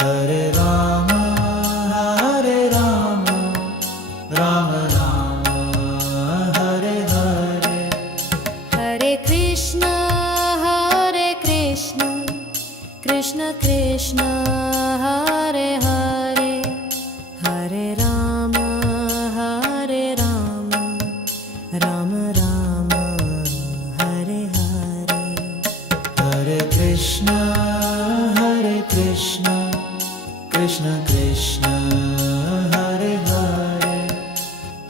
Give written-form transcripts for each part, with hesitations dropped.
Hare Rama, Hare Rama, Rama Rama, Hare Hare. Hare Krishna, Krishna Krishna, Hare Hare, Hare Rama, Rama Rama, Hare Hare. Hare Krishna, Krishna Krishna, Hare Hare,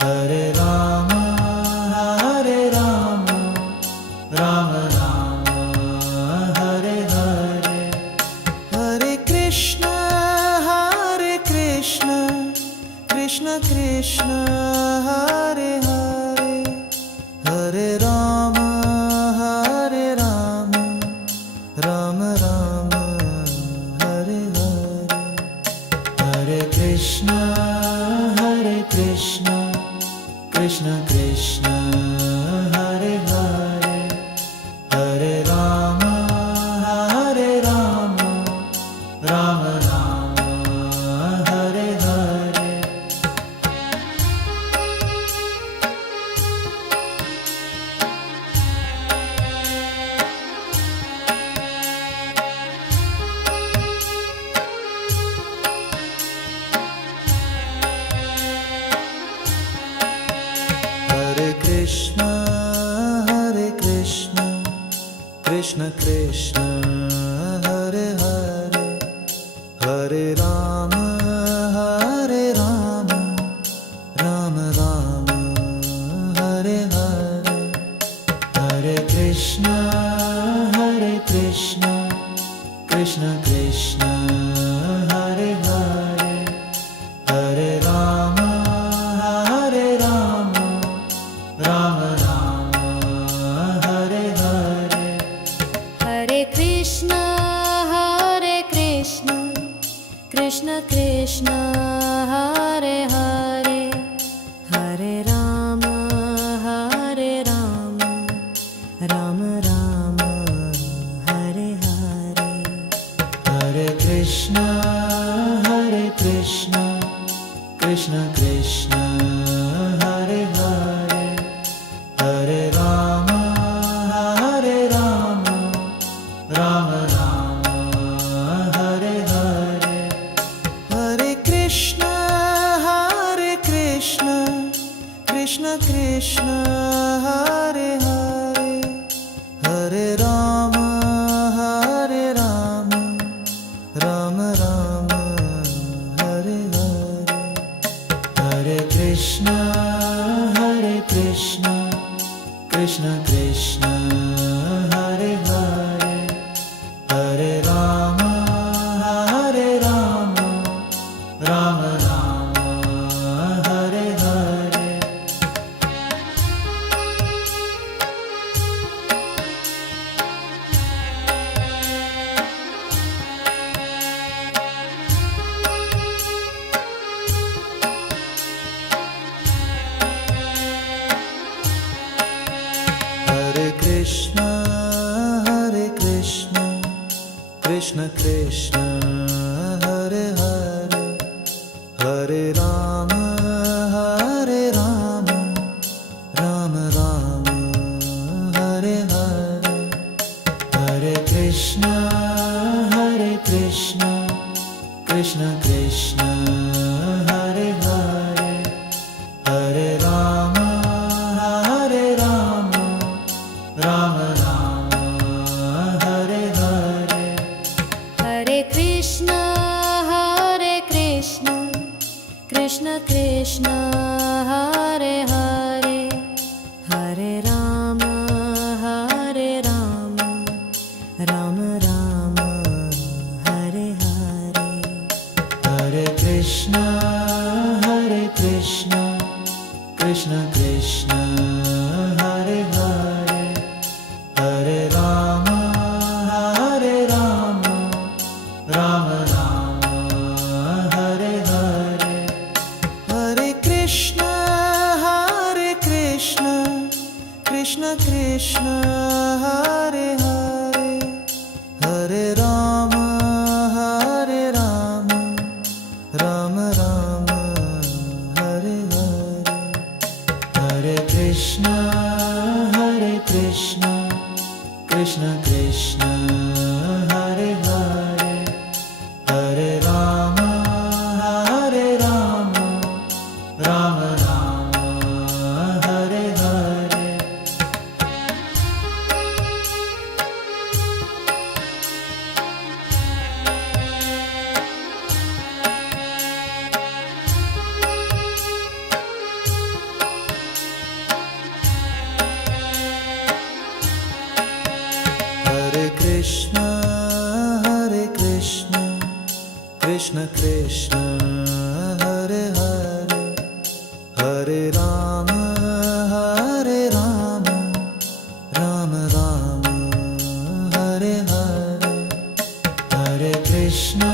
Hare Rama, Rama Rama, Hare Hare. Hare Krishna, Krishna Krishna, Hare Hare, Hare Rama, Rama Rama, Hare Hare. Hare Krishna, Krishna Krishna, Hare Hare, Hare Rama, Rama Rama, Hare Hare. Hare Krishna, Krishna Krishna, Hare Hare, Hare Rama, Rama Rama, Hare Hare. Hare Krishna, Krishna Krishna, Hare Hare, Hare Rama, Rama Rama, Hare Hare. Hare Krishna, Krishna Krishna, Hare Hare, Hare Rama, Rama Rama, Hare Hare. Hare Krishna, Krishna Krishna, Hare Hare, Hare Rama, Rama Rama, Hare Hare. Hare Krishna, Krishna Krishna, Hare Hare, Hare Rama, Rama Rama, Hare Hare. Hare Krishna, Krishna Krishna, Hare Hare, Hare Rama, Rama Rama, Hare Hare. Hare Krishna, Krishna Krishna, Hare Hare, Hare Rama, Rama Rama, Hare Hare. Hare Krishna, Krishna Krishna, Hare Hare, Hare Rama, Rama Rama, Hare Hare. Hare Krishna, Krishna Krishna, Hare Hare, Hare Rama, Rama Rama, Hare Hare. Hare Krishna, Krishna Krishna, Hare Hare, Hare Rama, Rama Rama, Hare Hare. Hare Krishna, Krishna Krishna, Hare Hare, Hare Rama, Krishna Krishna Hare Hare Hare Rama Hare Rama Rama Rama Hare Hare Hare Krishna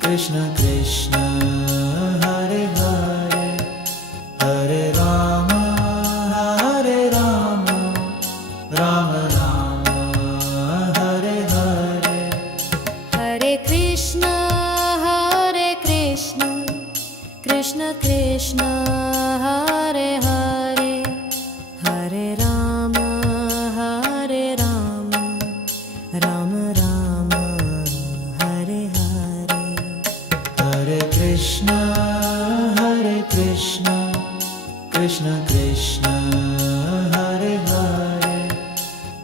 Krishna Krishna Hare Hare Hare Rama Rama Rama Hare Hare Hare Krishna Krishna Krishna Hare Hare Hare Rama Rama Rama Hare Hare Hare Krishna Krishna Krishna Hare Hare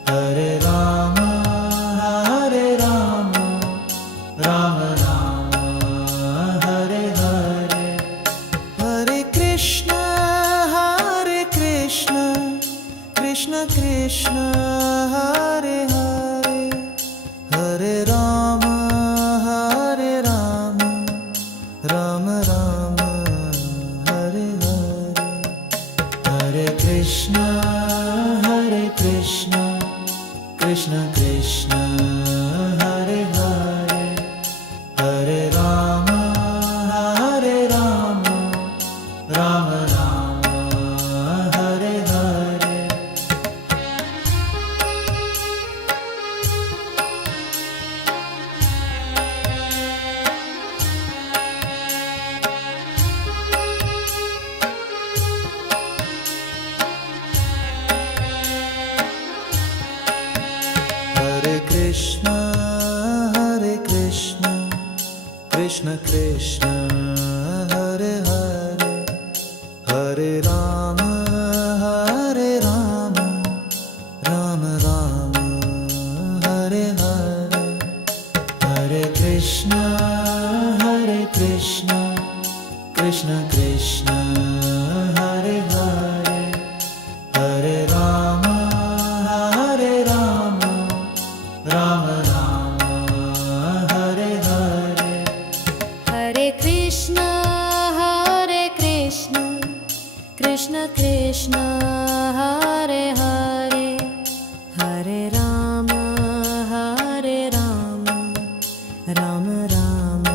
Hare Rama Rama Rama Hare Hare Hare Krishna Krishna Krishna Hare Hare Hare Rama Rama Rama Hare Hare Hare Krishna Krishna Krishna Hare Hare Hare Rama Rama Rama Hare Hare Hare Krishna Krishna Krishna Hare Hare Hare Rama Rama Rama Hare Hare Hare Krishna Krishna Krishna Hare Hare Hare Rama Rama Rama Hare Hare Hare Krishna Krishna Hare Hare Hare Rama Rama Rama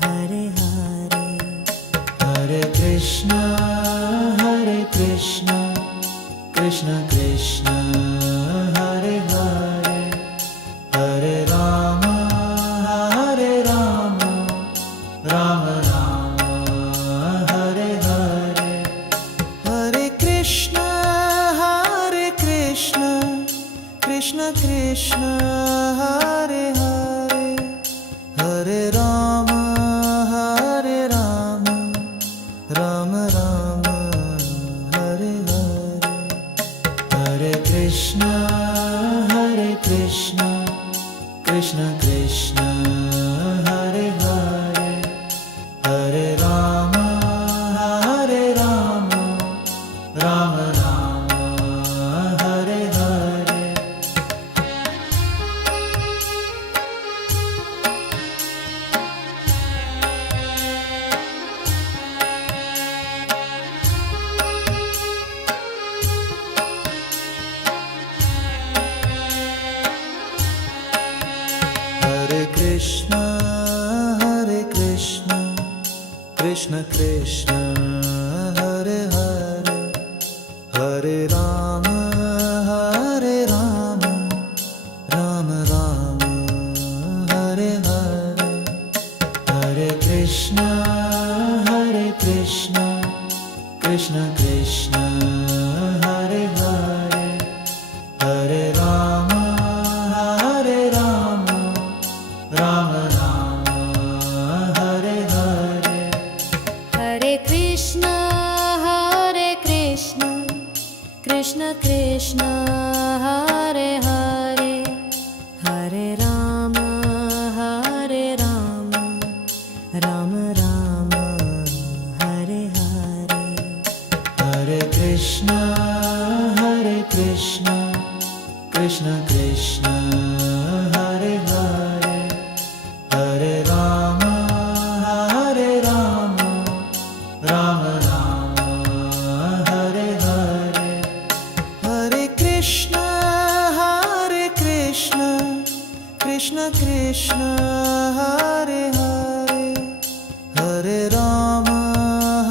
Hare Hare Hare Krishna Krishna Hare Hare Hare Rama Rama Rama Hare Hare Hare Krishna Krishna Hare Hare Hare Rama Rama Rama Hare Hare Hare Krishna Krishna Hare Hare Hare Rama Rama Rama Hare Hare Hare Krishna Krishna Hare Hare Hare Rama Rama Rama Hare Hare Hare Krishna Krishna Hare Hare Hare Rama Rama Rama Hare Hare Hare Krishna Krishna Hare Hare Hare Rama Rama Rama Hare Hare Hare Krishna Krishna Hare Hare Hare Rama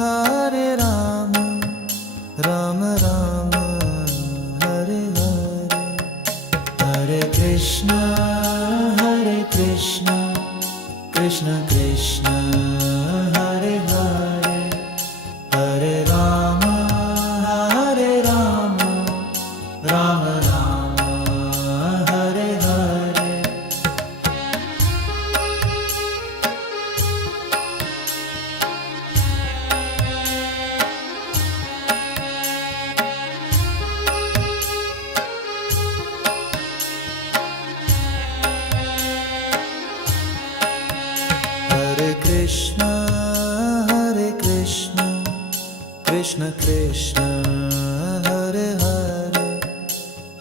Hare Rama Rama Rama Hare Hare Hare Krishna Krishna Krishna Hare Hare Hare Rama Rama Rama Hare Hare Hare Krishna Krishna Krishna Hare Hare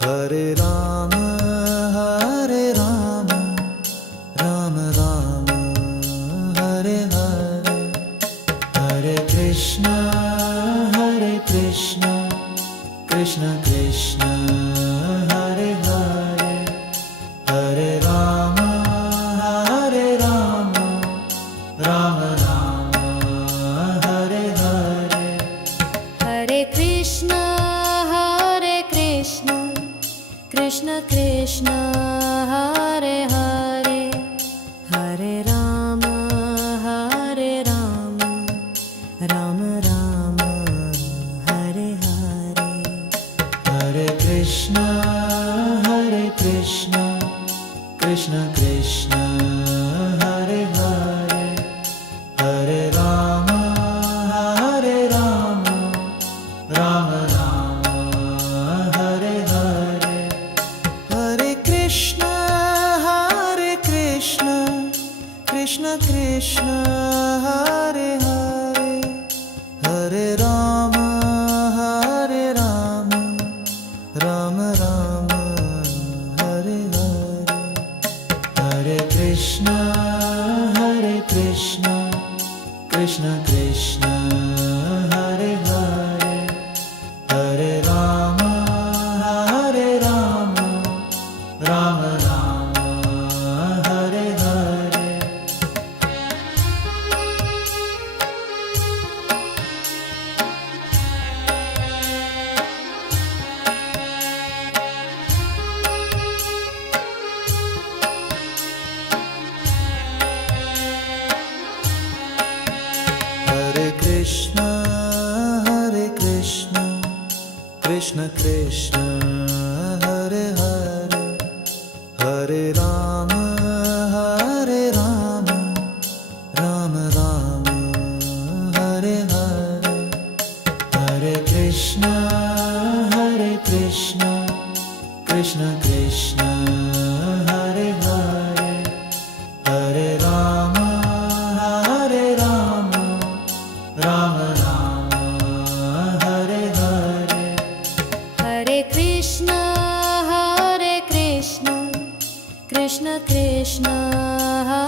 Hare Rama Rama Rama Hare Hare Hare Krishna Krishna Krishna Hare Hare Hare Rama Rama Rama Hare Hare Hare Krishna Krishna Krishna Hare Hare Hare Rama Rama Rama Hare Hare Hare Krishna Krishna Krishna Hare Hare Hare Rama Rama Rama Hare Hare Hare Krishna Krishna Krishna Hare Hare Hare Rama Rama Rama Hare Hare Hare Krishna Krishna Krishna Hare Hare Hare Rama Rama Rama Hare Hare Hare Krishna Krishna Krishna Hare Hare Hare Rama Rama Rama Hare Hare Hare Krishna Krishna Krishna Hare Hare Hare Rama Rama Rama Hare Hare Hare Krishna Krishna Krishna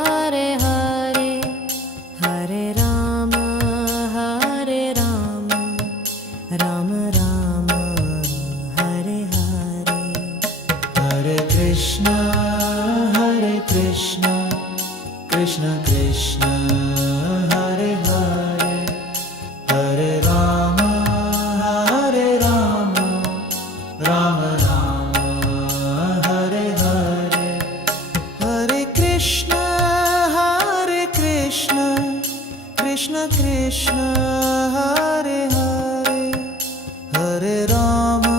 Hare Hare Hare Rama Rama Rama Hare Hare Hare Krishna Krishna Krishna Hare Hare Hare Rama Rama Rama Hare Hare Hare Krishna Krishna Krishna Hare Hare Hare Rama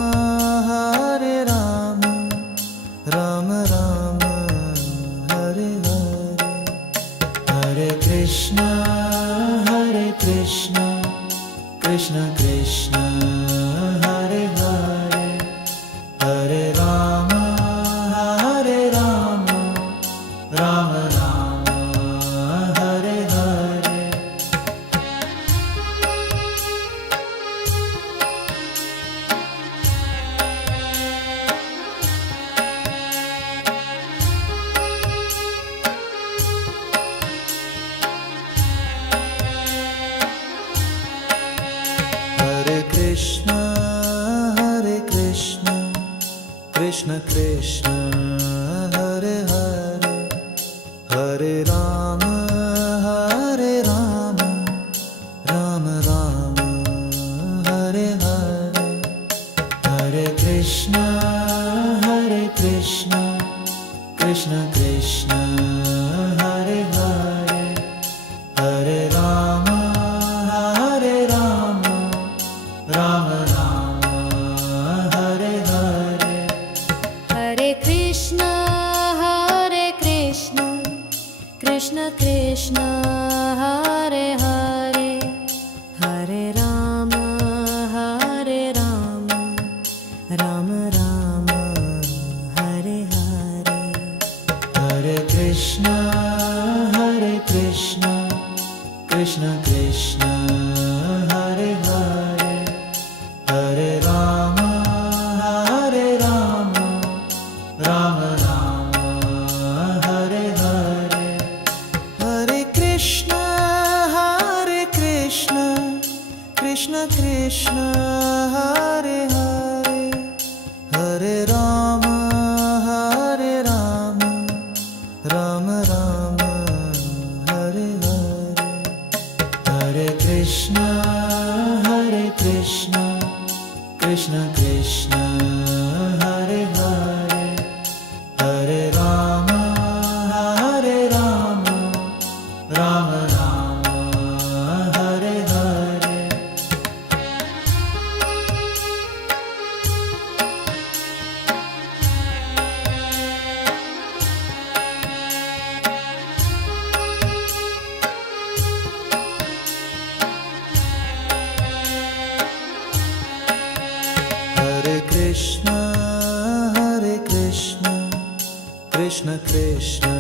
Rama Rama Hare Hare Hare Krishna Krishna Krishna Hare Hare Hare Rama Rama Rama Hare Hare Hare Krishna Krishna Krishna Hare Hare Krishna Krishna Hare Hare Hare Rama Hare Rama Rama Rama Hare Hare Hare Krishna Krishna Krishna Hare Hare Hare Rama Rama Rama Hare Hare Hare Krishna Krishna Krishna Hare Hare Hare Rama Rama Rama Hare Hare Hare Krishna Krishna Krishna Hare Hare Hare Rama Rama Rama Hare Hare Hare Krishna Krishna Krishna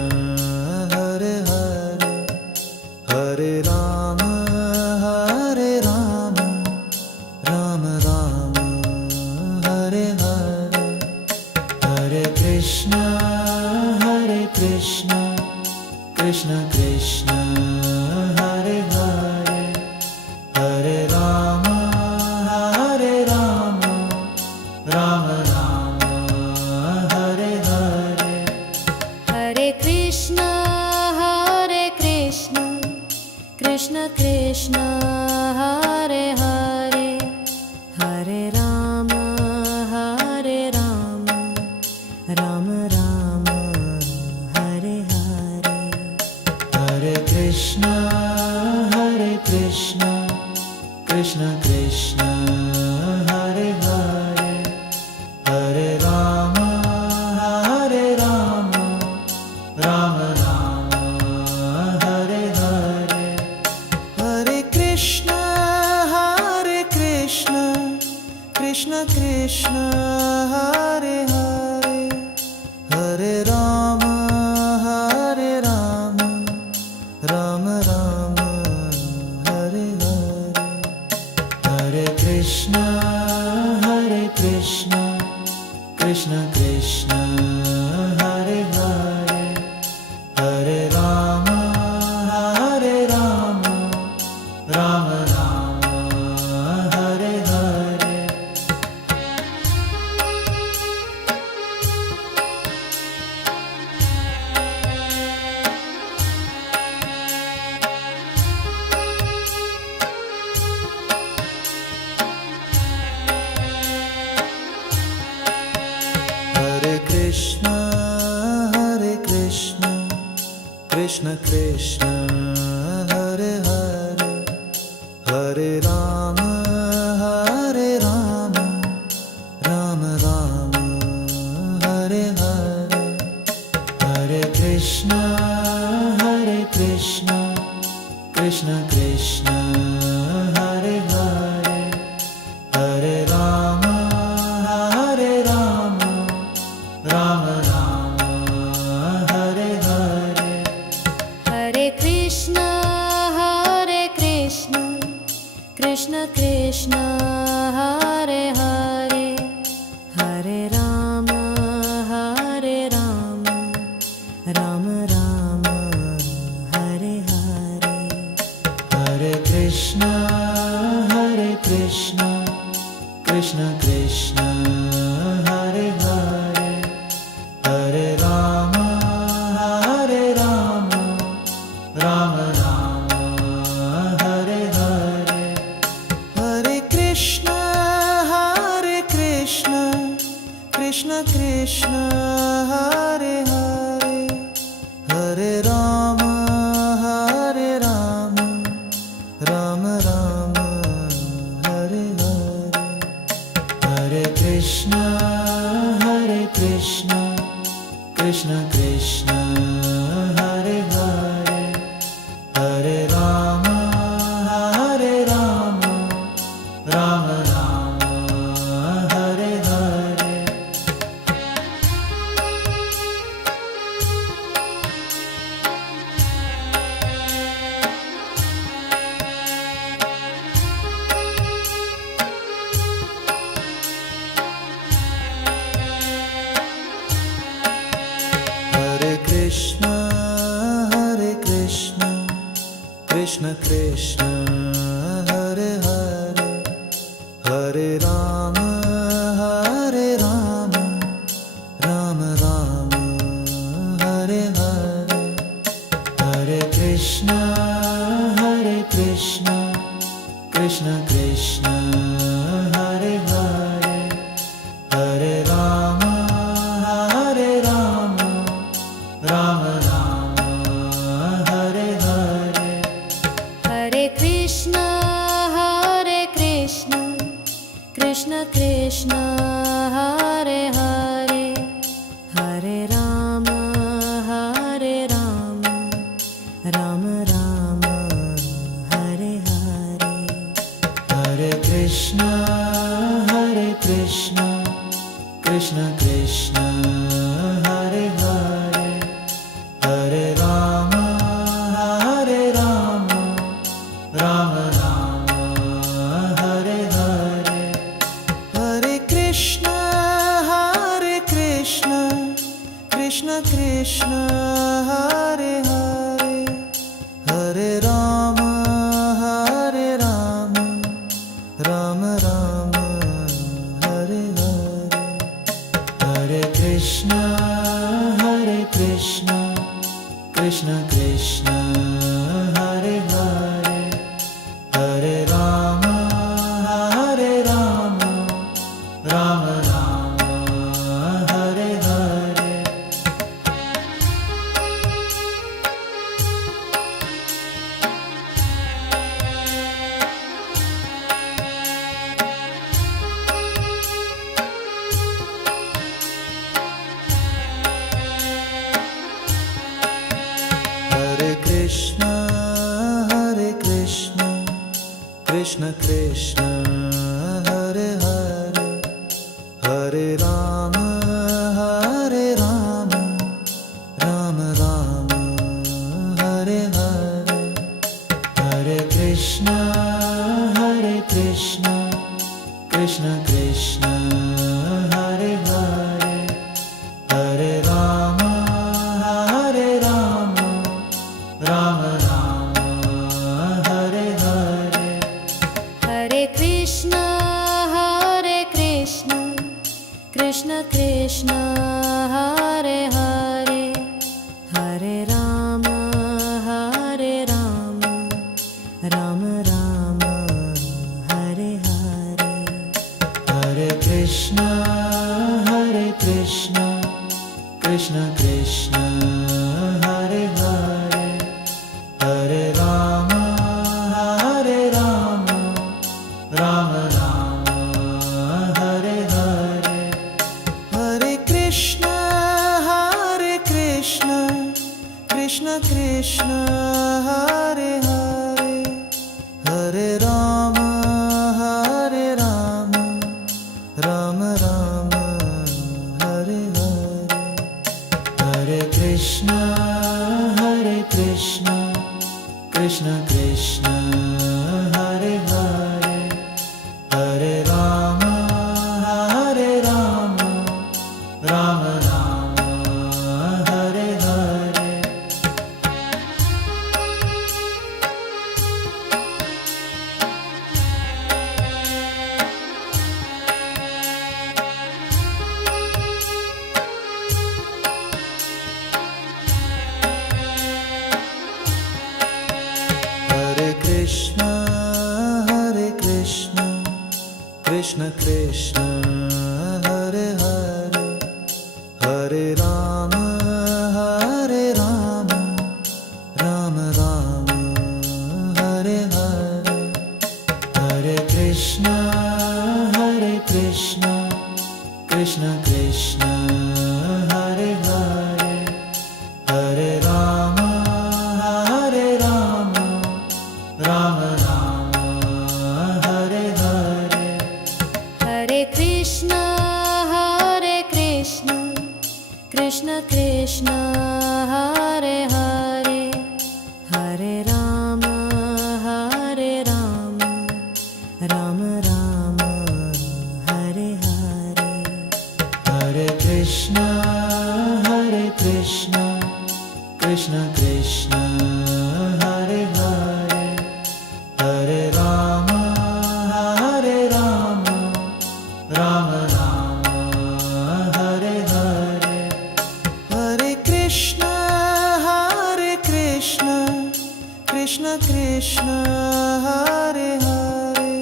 Hare Hare Hare Rama Rama Rama Hare Hare Hare Krishna Krishna Krishna Hare Hare Hare Rama Rama Rama Hare Hare Hare Krishna Krishna Krishna Hare Hare Hare Rama Rama Rama Hare Hare Hare Krishna Krishna Krishna Hare Hare Hare Rama Rama Rama Hare Hare Hare Krishna Krishna Krishna Hare Hare Hare Rama Rama Rama Hare Hare Hare Krishna Krishna Krishna Hare Hare Hare Rama Rama Rama Hare Hare Hare Krishna Krishna Krishna Hare Hare Hare Rama Rama Rama Hare Hare Hare Krishna Krishna Krishna Hare Hare Hare Rama Rama Rama Hare Hare Hare Krishna Krishna Krishna Hare Hare Hare Rama Rama Rama Hare Hare Hare Krishna Krishna Krishna Hare Hare Hare Rama Rama Rama Hare Hare Hare Krishna Krishna Krishna Hare Hare Hare Rama Rama Rama Hare Hare Hare Krishna Krishna Krishna Hare Hare Krishna Krishna Hare Hare Hare Rama Hare Rama Rama Rama Hare Hare Hare Krishna Krishna Krishna Hare Hare Hare Rama Rama Rama Hare Hare Hare Krishna Krishna Krishna Hare Hare Hare Rama Rama Rama Hare Hare Hare Krishna Krishna Krishna Hare Hare Hare Rama Rama Rama Hare Hare Hare Krishna Krishna Krishna Hare Hare Hare Rama Rama Rama Hare Hare Hare Krishna Krishna Krishna Hare Hare Hare Rama Rama Rama Hare Hare Hare Krishna Krishna Krishna Hare Hare Hare Rama Rama Rama Hare Hare Hare Krishna Krishna Krishna Hare Hare Hare Rama Rama Rama Hare Hare Hare Krishna Krishna Krishna Hare Hare Hare Rama Rama Rama Hare Hare Hare Krishna Krishna Krishna Hare Hare Hare Rama Rama Rama Hare Hare Hare Krishna Krishna Krishna Hare Hare Hare Rama Rama Rama Hare Hare Hare Krishna Krishna Krishna Hare Hare Hare Rama Rama Rama Hare Hare Hare Krishna Krishna Krishna Hare Hare Hare Rama Rama Rama Hare Hare Hare Krishna Krishna Krishna Hare Hare Hare Rama Rama Rama Hare Hare Hare Krishna Krishna Krishna Hare Hare Hare Rama Rama Rama Hare Hare Hare Krishna Krishna Krishna Hare Hare Krishna Hare Hare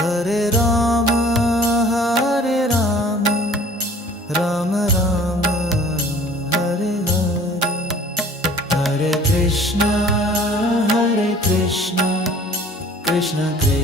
Hare Ram Ram Ram Hare Hare Hare Krishna Krishna Krishna Krishna